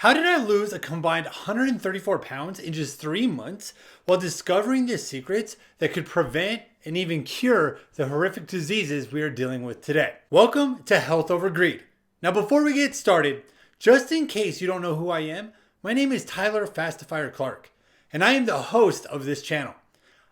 How did I lose a combined 134 pounds in just 3 months while discovering the secrets that could prevent and even cure the horrific diseases we are dealing with today? Welcome to Health Over Greed. Now, before we get started, just in case you don't know who I am, my name is Tyler Fastifier Clark, and I am the host of this channel.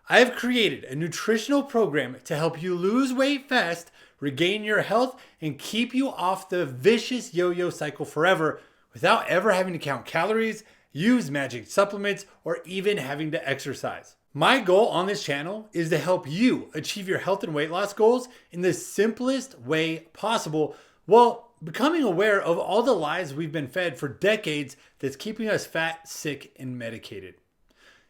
I have created a nutritional program to help you lose weight fast, regain your health, and keep you off the vicious yo-yo cycle forever without ever having to count calories, use magic supplements, or even having to exercise. My goal on this channel is to help you achieve your health and weight loss goals in the simplest way possible while becoming aware of all the lies we've been fed for decades that's keeping us fat, sick, and medicated.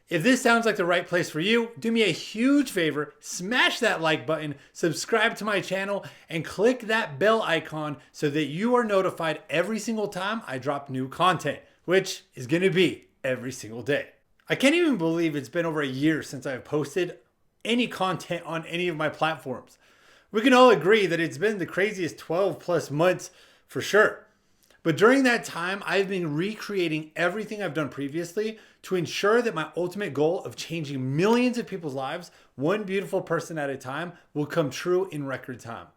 If this sounds like the right place for you, do me a huge favor, smash that like button, subscribe to my channel, and click that bell icon so that you are notified every single time I drop new content, which is going to be every single day. I can't even believe it's been over a year since I've posted any content on any of my platforms. We can all agree that it's been the craziest 12 plus months for sure. But during that time, I've been recreating everything I've done previously to ensure that my ultimate goal of changing millions of people's lives, one beautiful person at a time, will come true in record time.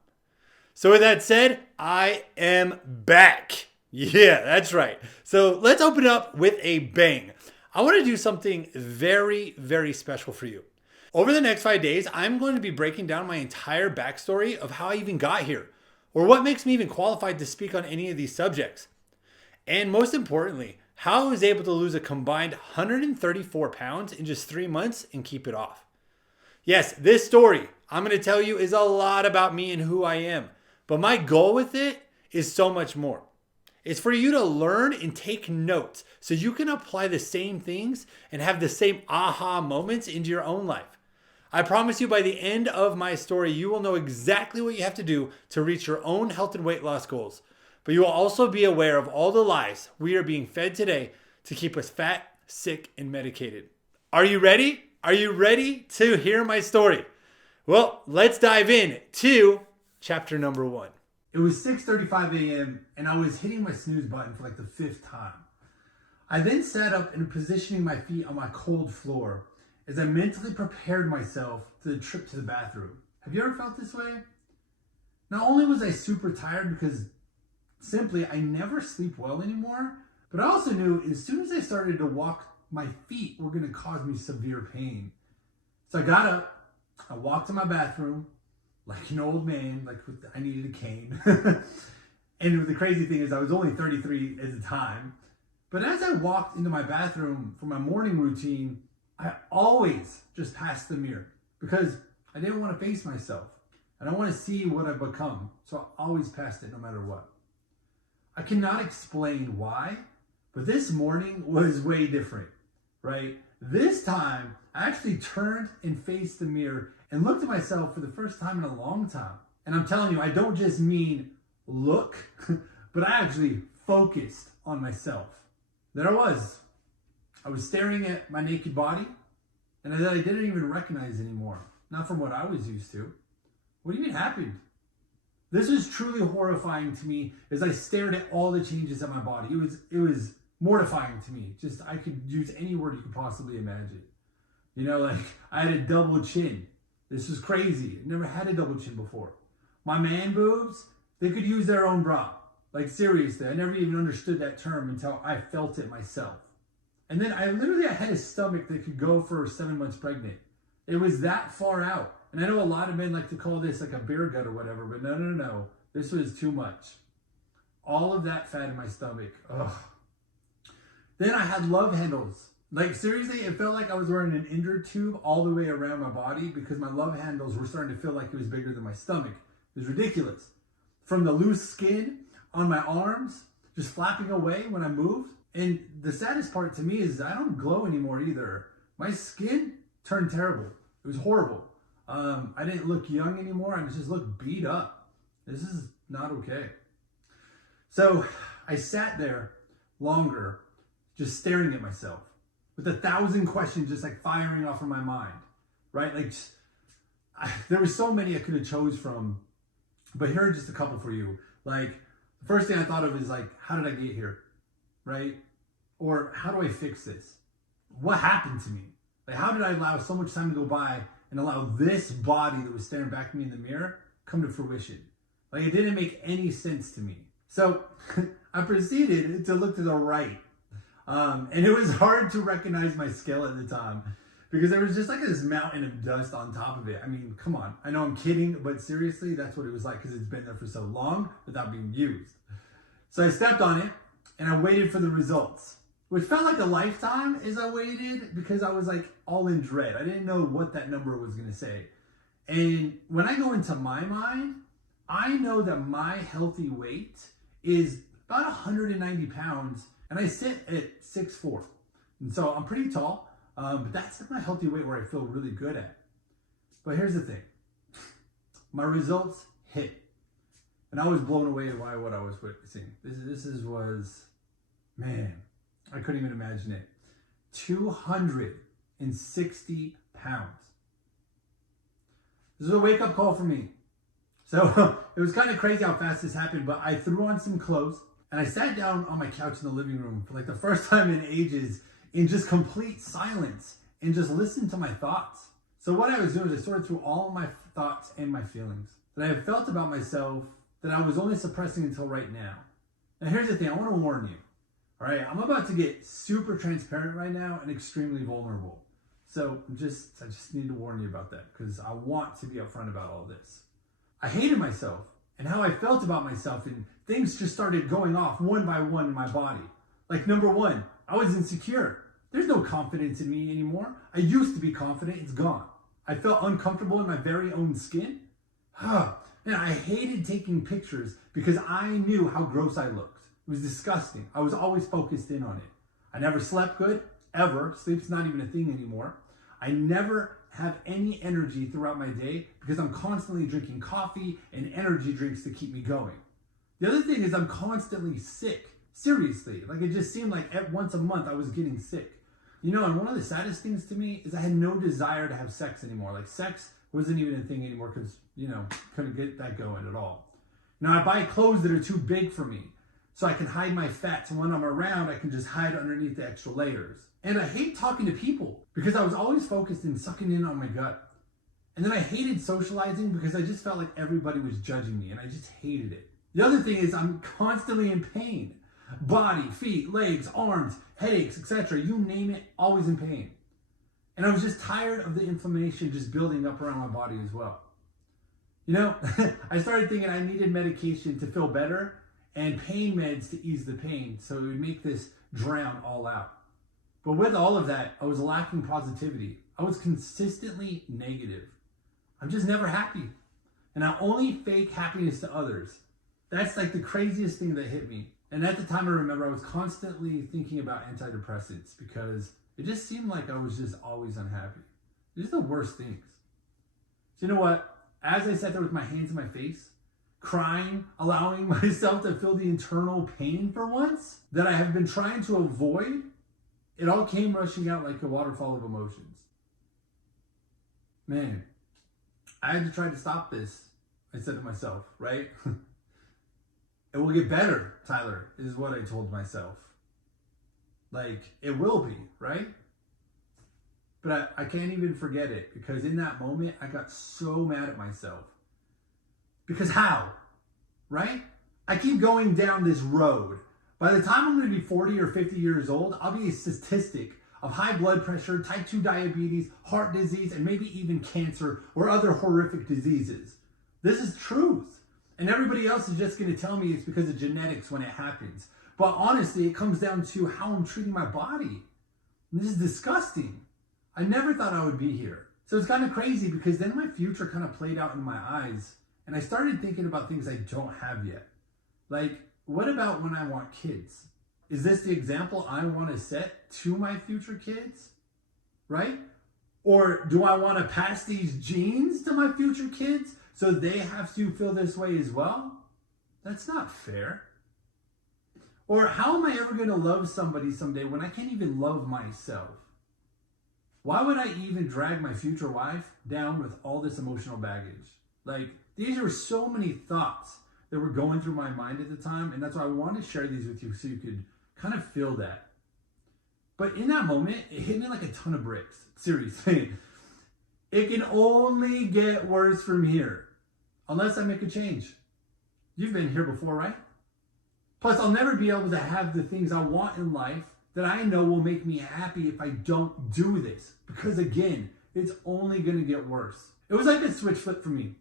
So with that said, I am back. Yeah, that's right. So let's open up with a bang. I want to do something very, very special for you. Over the next 5 days, I'm going to be breaking down my entire backstory of how I even got here, or what makes me even qualified to speak on any of these subjects. And most importantly, how I was able to lose a combined 134 pounds in just 3 months and keep it off. Yes, this story I'm going to tell you is a lot about me and who I am, but my goal with it is so much more. It's for you to learn and take notes so you can apply the same things and have the same aha moments into your own life. I promise you by the end of my story, you will know exactly what you have to do to reach your own health and weight loss goals. But you will also be aware of all the lies we are being fed today to keep us fat, sick, and medicated. Are you ready? Are you ready to hear my story? Well, let's dive in to chapter number 1. It was 6:35 a.m. and I was hitting my snooze button for like the 5th time. I then sat up and positioning my feet on my cold floor as I mentally prepared myself to the trip to the bathroom. Have you ever felt this way? Not only was I super tired because simply I never sleep well anymore, but I also knew as soon as I started to walk, my feet were going to cause me severe pain. So I got up, I walked to my bathroom like an old man, I needed a cane. And the crazy thing is I was only 33 at the time. But as I walked into my bathroom for my morning routine, I always just passed the mirror because I didn't want to face myself. I don't want to see what I've become. So I always passed it no matter what. I cannot explain why, but this morning was way different, right? This time I actually turned and faced the mirror and looked at myself for the first time in a long time. And I'm telling you, I don't just mean look, but I actually focused on myself. There I was. I was staring at my naked body, and I didn't even recognize anymore. Not from what I was used to. What even happened? This was truly horrifying to me as I stared at all the changes in my body. It was mortifying to me. Just, I could use any word you could possibly imagine. You know, like I had a double chin. This was crazy. I never had a double chin before. My man boobs, they could use their own bra. Like seriously, I never even understood that term until I felt it myself. And then I had a stomach that could go for 7 months pregnant. It was that far out. And I know a lot of men like to call this like a beer gut or whatever, but no. This was too much. All of that fat in my stomach. Ugh. Then I had love handles. Like seriously, it felt like I was wearing an inner tube all the way around my body because my love handles were starting to feel like it was bigger than my stomach. It was ridiculous. From the loose skin on my arms, just flapping away when I moved. And the saddest part to me is I don't glow anymore either. My skin turned terrible. It was horrible. I didn't look young anymore. I just looked beat up. This is not okay. So I sat there longer, just staring at myself with 1,000 questions just like firing off in my mind, right? There were so many I could have chose from, but here are just a couple for you. Like, the first thing I thought of is like, how did I get here, right? Or how do I fix this? What happened to me? Like, how did I allow so much time to go by and allow this body that was staring back at me in the mirror come to fruition? Like, it didn't make any sense to me. So I proceeded to look to the right. And it was hard to recognize my scale at the time because there was just like this mountain of dust on top of it. I mean, come on. I know I'm kidding, but seriously, that's what it was like because it's been there for so long without being used. So I stepped on it and I waited for the results, which felt like a lifetime as I waited because I was like all in dread. I didn't know what that number was going to say. And when I go into my mind, I know that my healthy weight is about 190 pounds and I sit at 6'4". And so I'm pretty tall, but that's my healthy weight where I feel really good at. But here's the thing. My results hit. And I was blown away by what I was witnessing. Man, I couldn't even imagine it. 260 pounds. This is a wake-up call for me. So it was kind of crazy how fast this happened, but I threw on some clothes and I sat down on my couch in the living room for like the first time in ages in just complete silence and just listened to my thoughts. So what I was doing is I sorted through all of my thoughts and my feelings that I have felt about myself that I was only suppressing until right now. Now here's the thing, I want to warn you. All right, I'm about to get super transparent right now and extremely vulnerable. So I just need to warn you about that because I want to be upfront about all this. I hated myself and how I felt about myself, and things just started going off one by one in my body. Like, number one, I was insecure. There's no confidence in me anymore. I used to be confident, it's gone. I felt uncomfortable in my very own skin. Man, I hated taking pictures because I knew how gross I looked. It was disgusting. I was always focused in on it. I never slept good, ever. Sleep's not even a thing anymore. I never have any energy throughout my day because I'm constantly drinking coffee and energy drinks to keep me going. The other thing is I'm constantly sick. Seriously. Like, it just seemed like once a month I was getting sick. You know, and one of the saddest things to me is I had no desire to have sex anymore. Like, sex wasn't even a thing anymore because, you know, couldn't get that going at all. Now I buy clothes that are too big for me so I can hide my fat. So when I'm around, I can just hide underneath the extra layers. And I hate talking to people because I was always focused in sucking in on my gut. And then I hated socializing because I just felt like everybody was judging me and I just hated it. The other thing is I'm constantly in pain. Body, feet, legs, arms, headaches, etc. You name it, always in pain. And I was just tired of the inflammation just building up around my body as well. You know, I started thinking I needed medication to feel better and pain meds to ease the pain so it would make this drown all out. But with all of that, I was lacking positivity. I was consistently negative. I'm just never happy. And I only fake happiness to others. That's like the craziest thing that hit me. And at the time, I remember I was constantly thinking about antidepressants because it just seemed like I was just always unhappy. These are the worst things. So you know what? As I sat there with my hands in my face, crying, allowing myself to feel the internal pain for once that I have been trying to avoid, it all came rushing out like a waterfall of emotions. Man, I had to try to stop this, I said to myself, right? It will get better, Tyler, is what I told myself. Like, it will be, right? But I can't even forget it because in that moment, I got so mad at myself. Because how? Right? I keep going down this road. By the time I'm going to be 40 or 50 years old, I'll be a statistic of high blood pressure, type 2 diabetes, heart disease, and maybe even cancer or other horrific diseases. This is truth. And everybody else is just going to tell me it's because of genetics when it happens. But honestly, it comes down to how I'm treating my body. And this is disgusting. I never thought I would be here. So it's kind of crazy because then my future kind of played out in my eyes. And I started thinking about things I don't have yet. Like, what about when I want kids? Is this the example I want to set to my future kids? Right? Or do I want to pass these genes to my future kids so they have to feel this way as well? That's not fair. Or how am I ever going to love somebody someday when I can't even love myself? Why would I even drag my future wife down with all this emotional baggage? Like, these are so many thoughts that were going through my mind at the time, and that's why I wanted to share these with you so you could kind of feel that. But in that moment, it hit me like a ton of bricks. Seriously. It can only get worse from here unless I make a change. You've been here before, right? Plus, I'll never be able to have the things I want in life that I know will make me happy if I don't do this. Because again, it's only going to get worse. It was like a switch flip for me.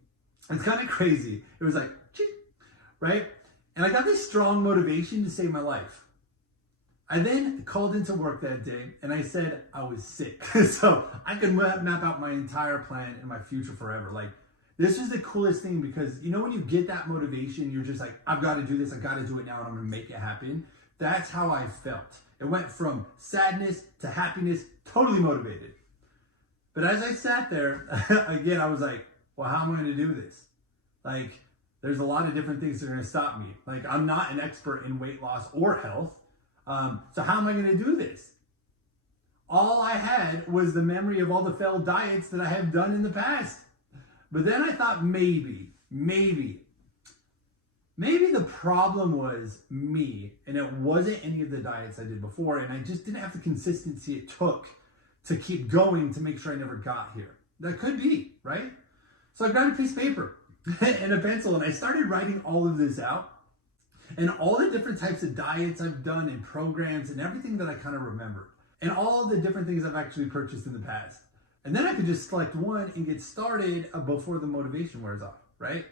It's kind of crazy. It was like, right? And I got this strong motivation to save my life. I then called into work that day and I said I was sick. So I could map out my entire plan and my future forever. Like, this is the coolest thing because, you know, when you get that motivation, you're just like, I've got to do this. I got to do it now and I'm going to make it happen. That's how I felt. It went from sadness to happiness, totally motivated. But as I sat there, again, I was like, well, how am I going to do this? Like, there's a lot of different things that are going to stop me. Like, I'm not an expert in weight loss or health. So how am I going to do this? All I had was the memory of all the failed diets that I have done in the past. But then I thought maybe the problem was me and it wasn't any of the diets I did before. And I just didn't have the consistency it took to keep going to make sure I never got here. That could be, right? So I grabbed a piece of paper and a pencil and I started writing all of this out. And all the different types of diets I've done and programs and everything that I kind of remembered. And all the different things I've actually purchased in the past. And then I could just select one and get started before the motivation wears off, right?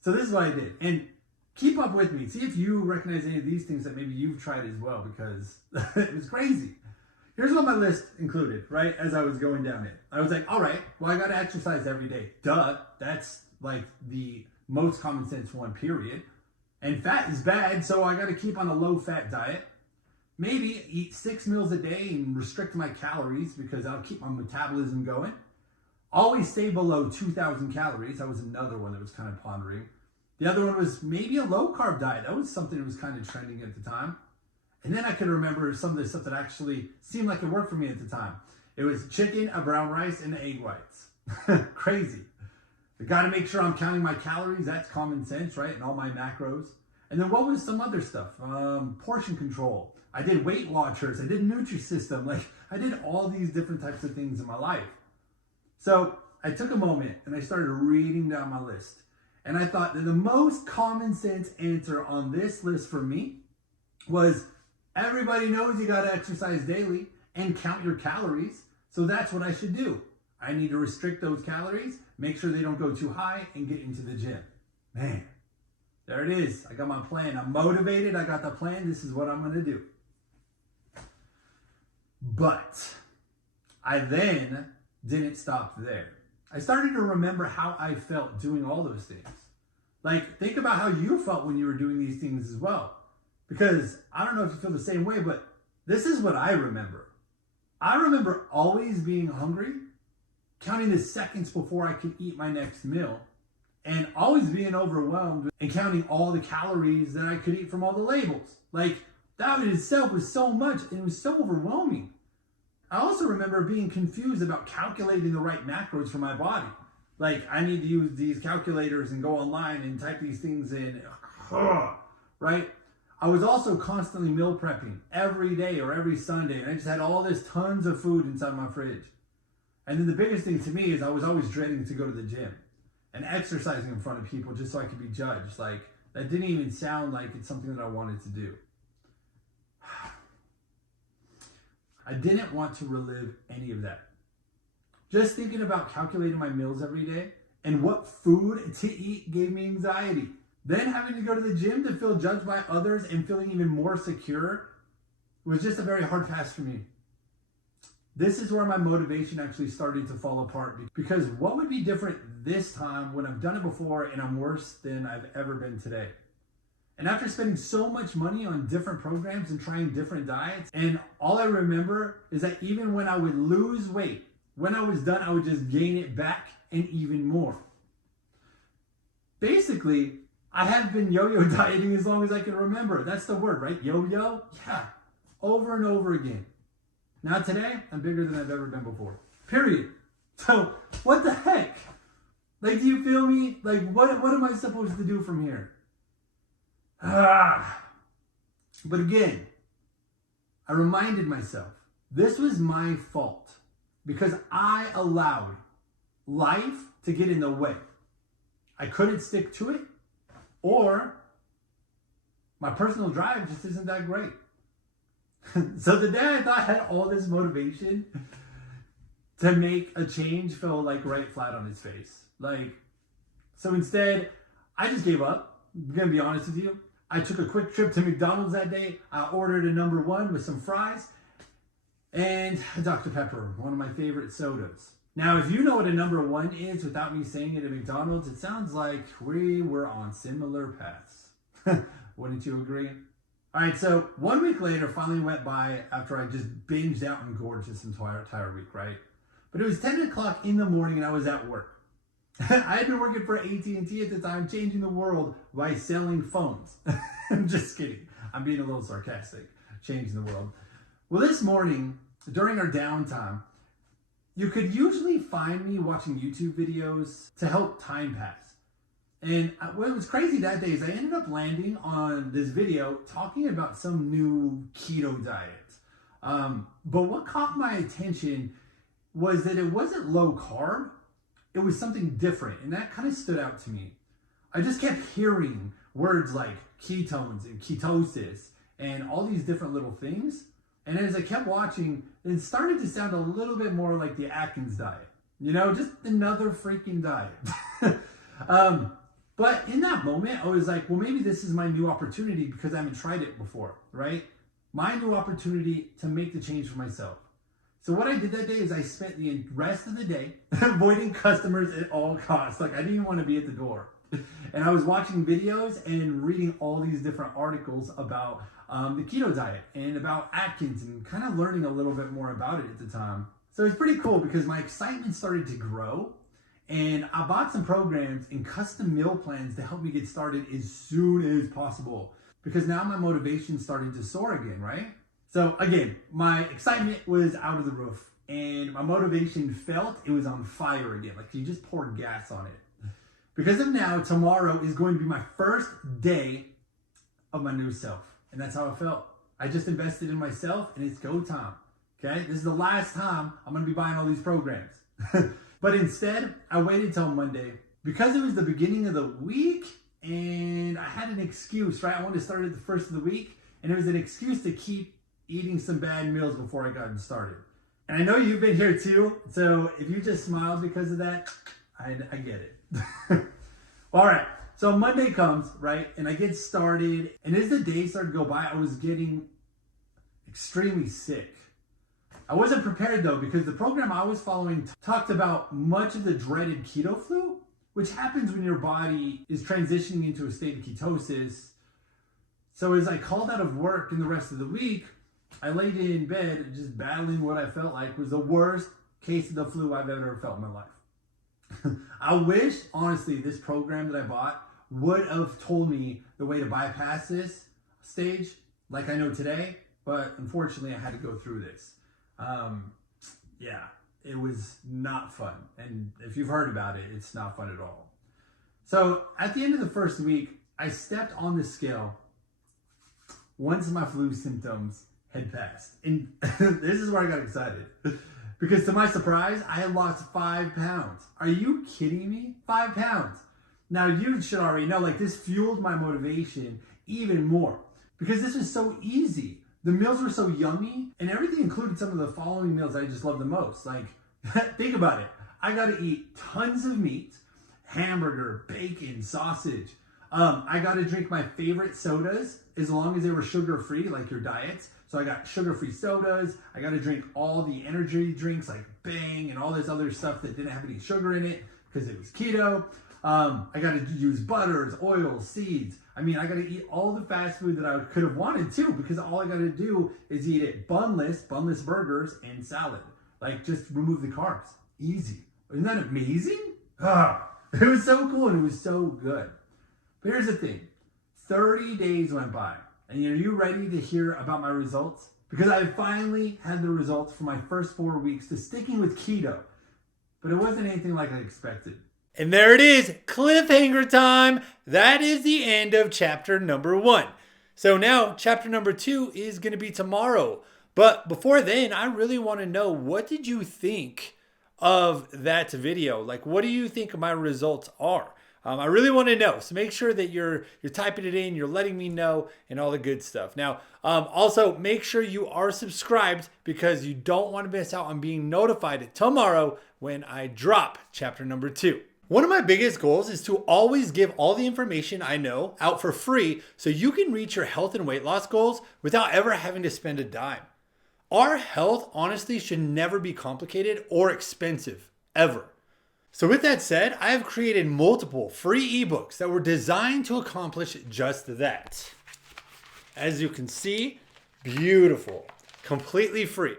So this is what I did. And keep up with me. See if you recognize any of these things that maybe you've tried as well, because it was crazy. Here's what my list included, right? As I was going down it. I was like, all right, well, I got to exercise every day. Duh. That's like the most common sense one, period. And fat is bad, so I got to keep on a low-fat diet. Maybe eat 6 meals a day and restrict my calories because that'll keep my metabolism going. Always stay below 2,000 calories. That was another one that was kind of pondering. The other one was maybe a low-carb diet. That was something that was kind of trending at the time. And then I could remember some of the stuff that actually seemed like it worked for me at the time. It was chicken, a brown rice, and egg whites. Crazy. I got to make sure I'm counting my calories. That's common sense, right? And all my macros. And then what was some other stuff? Portion control. I did Weight Watchers. I did Nutrisystem. Like, I did all these different types of things in my life. So I took a moment and I started reading down my list. And I thought that the most common sense answer on this list for me was everybody knows you got to exercise daily and count your calories. So that's what I should do. I need to restrict those calories, make sure they don't go too high, and get into the gym. Man, there it is. I got my plan. I'm motivated. I got the plan. This is what I'm going to do. But I then didn't stop there. I started to remember how I felt doing all those things. Like, think about how you felt when you were doing these things as well. Because I don't know if you feel the same way, but this is what I remember. I remember always being hungry, counting the seconds before I could eat my next meal, and always being overwhelmed and counting all the calories that I could eat from all the labels. Like, that in itself was so much, and it was so overwhelming. I also remember being confused about calculating the right macros for my body. Like, I need to use these calculators and go online and type these things in, right? I was also constantly meal prepping every day or every Sunday, and I just had all this tons of food inside my fridge. And then the biggest thing to me is I was always dreading to go to the gym and exercising in front of people just so I could be judged. Like, that didn't even sound like it's something that I wanted to do. I didn't want to relive any of that. Just thinking about calculating my meals every day and what food to eat gave me anxiety. Then having to go to the gym to feel judged by others and feeling even more secure was just a very hard pass for me. This is where my motivation actually started to fall apart, because what would be different this time when I've done it before and I'm worse than I've ever been today? And after spending so much money on different programs and trying different diets, and all I remember is that even when I would lose weight, when I was done, I would just gain it back and even more. Basically, I have been yo-yo dieting as long as I can remember. That's the word, right? Yo-yo? Yeah. Over and over again. Now today, I'm bigger than I've ever been before. Period. So, what the heck? Like, do you feel me? Like, what am I supposed to do from here? But again, I reminded myself This was my fault because I allowed life to get in the way. I couldn't stick to it, or my personal drive just isn't that great. So the day I thought I had all this motivation to make a change fell like right flat on its face. So instead, I just gave up. I'm gonna be honest with you. I took a quick trip to McDonald's that day. I ordered a number one with some fries and a Dr. Pepper, one of my favorite sodas. Now, if you know what a number one is without me saying it at McDonald's, it sounds like we were on similar paths. Wouldn't you agree? All right, so 1 week later finally went by after I just binged out and gorged this entire week, right? But it was 10 o'clock in the morning and I was at work. I had been working for AT&T at the time, changing the world by selling phones. I'm just kidding. I'm being a little sarcastic. Changing the world. Well, this morning, during our downtime, you could usually find me watching YouTube videos to help time pass. And what was crazy that day is I ended up landing on this video talking about some new keto diet. But what caught my attention was that it wasn't low carb. It was something different. And that kind of stood out to me. I just kept hearing words like ketones and ketosis and all these different little things. And as I kept watching, it started to sound a little bit more like the Atkins diet. You know, just another freaking diet. But in that moment, I was like, well, maybe this is my new opportunity because I haven't tried it before, right? My new opportunity to make the change for myself. So what I did that day is I spent the rest of the day avoiding customers at all costs. Like I didn't even want to be at the door. And I was watching videos and reading all these different articles about the keto diet and about Atkins and kind of learning a little bit more about it at the time. So it's pretty cool because my excitement started to grow. And I bought some programs and custom meal plans to help me get started as soon as possible. Because now my motivation started to soar again, right? So again, my excitement was out of the roof. And my motivation it was on fire again. Like you just poured gas on it. Because of now, tomorrow is going to be my first day of my new self. And that's how I felt. I just invested in myself and it's go time. Okay? This is the last time I'm going to be buying all these programs. But instead, I waited till Monday because it was the beginning of the week and I had an excuse, right? I wanted to start at the first of the week and it was an excuse to keep eating some bad meals before I got started. And I know you've been here too. So if you just smiled because of that, I get it. All right. So Monday comes, right? And I get started. And as the days started to go by, I was getting extremely sick. I wasn't prepared though, because the program I was following talked about much of the dreaded keto flu, which happens when your body is transitioning into a state of ketosis. So as I called out of work in the rest of the week, I laid in bed just battling what I felt like was the worst case of the flu I've ever felt in my life. I wish, honestly, this program that I bought would have told me the way to bypass this stage like I know today, but unfortunately I had to go through this. Yeah, it was not fun. And if you've heard about it, it's not fun at all. So at the end of the first week, I stepped on the scale once my flu symptoms had passed. And this is where I got excited. Because to my surprise, I had lost 5 pounds. Are you kidding me? 5 pounds. Now you should already know, like this fueled my motivation even more. Because this was so easy. The meals were so yummy, and everything included some of the following meals I just love the most. Like, think about it. I got to eat tons of meat, hamburger, bacon, sausage. I got to drink my favorite sodas as long as they were sugar-free, like your diets. So I got sugar-free sodas. I got to drink all the energy drinks like Bang and all this other stuff that didn't have any sugar in it because it was keto. I got to use butters, oils, seeds. I mean, I got to eat all the fast food that I could have wanted too, because all I got to do is eat it bunless burgers and salad. Like just remove the carbs. Easy. Isn't that amazing? It was so cool and it was so good. But here's the thing. 30 days went by. And are you ready to hear about my results? Because I finally had the results for my first 4 weeks to sticking with keto. But it wasn't anything like I expected. And there it is, cliffhanger time. That is the end of chapter number 1. So now chapter number 2 is going to be tomorrow. But before then, I really want to know, what did you think of that video? Like, what do you think my results are? I really want to know. So make sure that you're typing it in, you're letting me know, and all the good stuff. Now, also make sure you are subscribed, because you don't want to miss out on being notified tomorrow when I drop chapter number 2. One of my biggest goals is to always give all the information I know out for free, so you can reach your health and weight loss goals without ever having to spend a dime. Our health, honestly, should never be complicated or expensive, ever. So with that said, I have created multiple free ebooks that were designed to accomplish just that. As you can see, beautiful, completely free.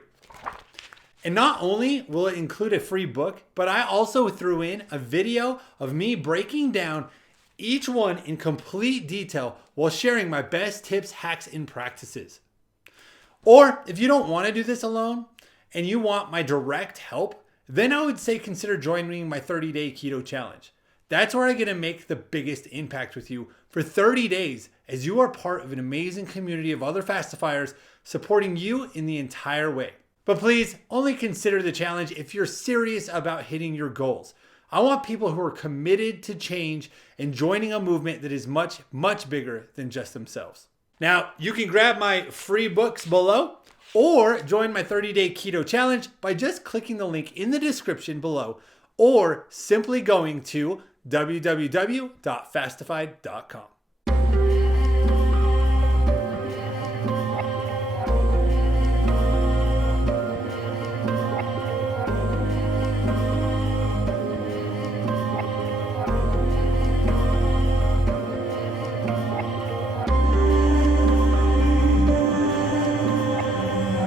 And not only will it include a free book, but I also threw in a video of me breaking down each one in complete detail while sharing my best tips, hacks, and practices. Or if you don't want to do this alone and you want my direct help, then I would say consider joining my 30-day keto challenge. That's where I'm going to make the biggest impact with you for 30 days, as you are part of an amazing community of other fastifiers supporting you in the entire way. But please only consider the challenge if you're serious about hitting your goals. I want people who are committed to change and joining a movement that is much, much bigger than just themselves. Now, you can grab my free books below, or join my 30-day keto challenge by just clicking the link in the description below, or simply going to www.fastified.com.